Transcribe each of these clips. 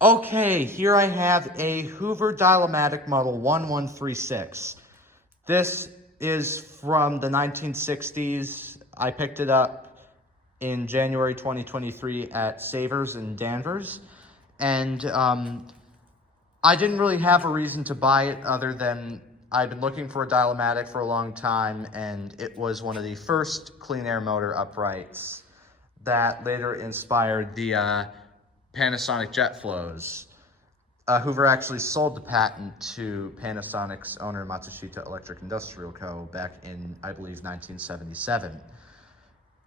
Okay, here I have a Hoover Dial-O-Matic model 1136. This is from the 1960s. I picked it up in January 2023 at Savers in Danvers. And I didn't really have a reason to buy it other than I'd been looking for a Dial-O-Matic for a long time, and it was one of the first clean air motor uprights that later inspired the Panasonic Jet-Flos. Hoover actually sold the patent to Panasonic's owner, Matshushita Electric Industrial Co. back in, I believe, 1977.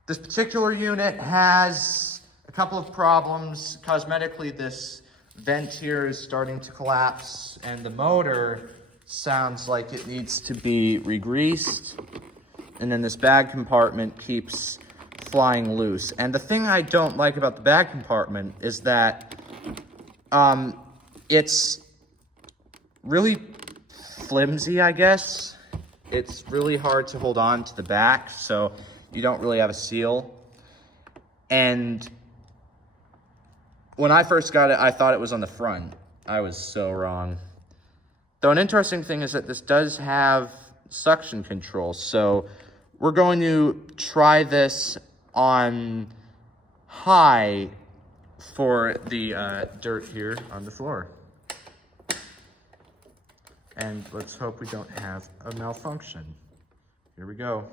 This particular unit has a couple of problems. Cosmetically, this vent here is starting to collapse, and the motor sounds like it needs to be re-greased. And then this bag compartment keeps flying loose. And the thing I don't like about the bag compartment is that it's really flimsy, I guess. It's really hard to hold on to the back, so you don't really have a seal. And when I first got it, I thought it was on the front. I was so wrong. Though an interesting thing is that this does have suction control, so we're going to try this on high for the dirt here on the floor. And let's hope we don't have a malfunction. Here we go.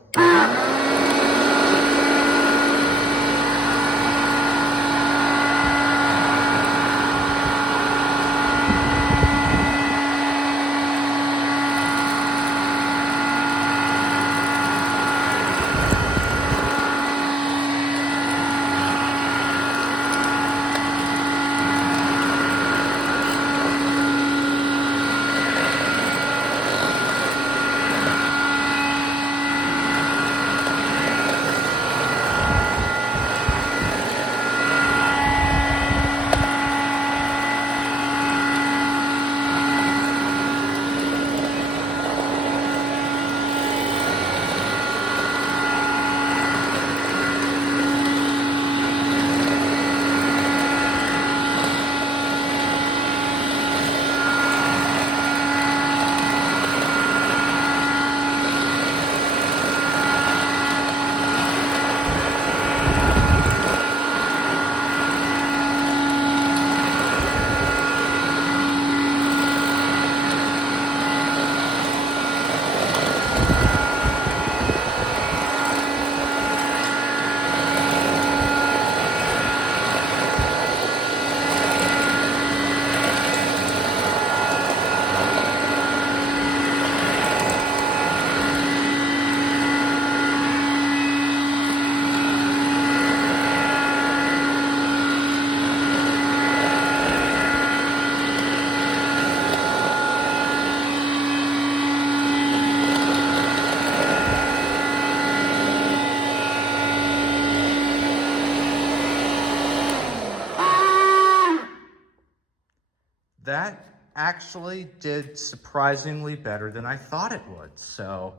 That actually did surprisingly better than I thought it would, so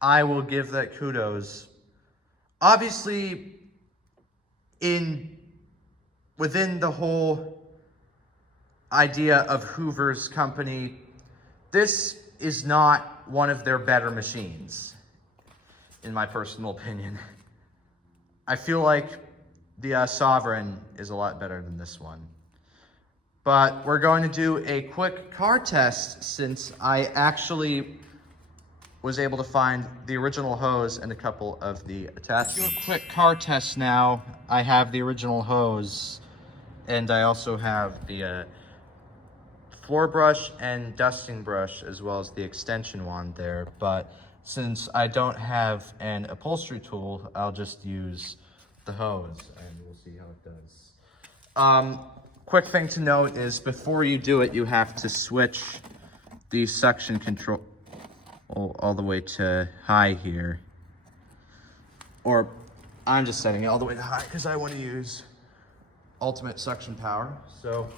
I will give that kudos. Obviously, within the whole idea of Hoover's company, this is not one of their better machines, in my personal opinion. I feel like the Sovereign is a lot better than this one. But we're going to do a quick car test since I actually was able to find the original hose and a couple of the attachments. Do a quick car test now. I have the original hose, and I also have the floor brush and dusting brush, as well as the extension wand there. But since I don't have an upholstery tool, I'll just use the hose, and we'll see how it does. Quick thing to note is before you do it, you have to switch the suction control all the way to high here. Or I'm just setting it all the way to high because I want to use ultimate suction power. So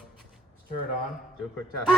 let's turn it on, do a quick test.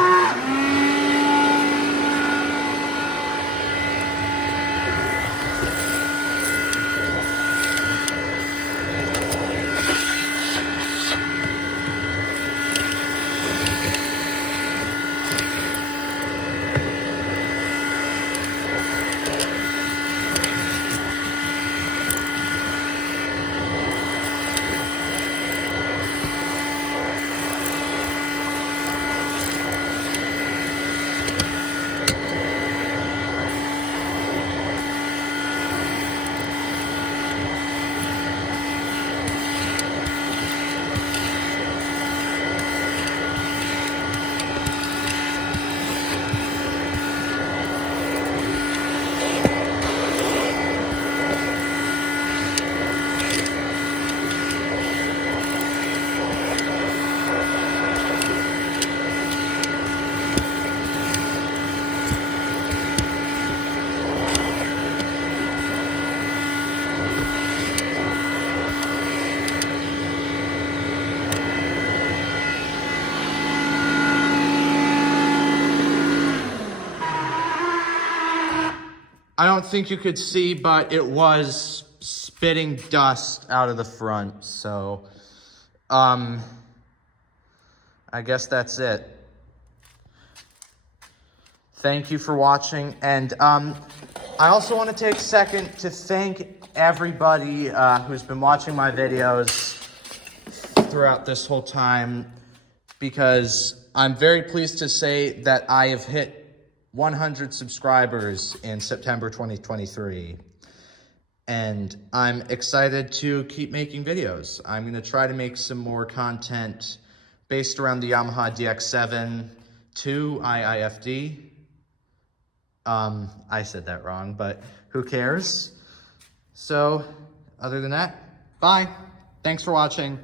I don't think you could see, but it was spitting dust out of the front. So, I guess that's it. Thank you for watching. And I also want to take a second to thank everybody who's been watching my videos throughout this whole time, because I'm very pleased to say that I have hit 100 subscribers in September 2023. And I'm excited to keep making videos. I'm going to try to make some more content based around the Yamaha DX7 II IIFD. I said that wrong, but who cares? So, other than that, bye. Thanks for watching.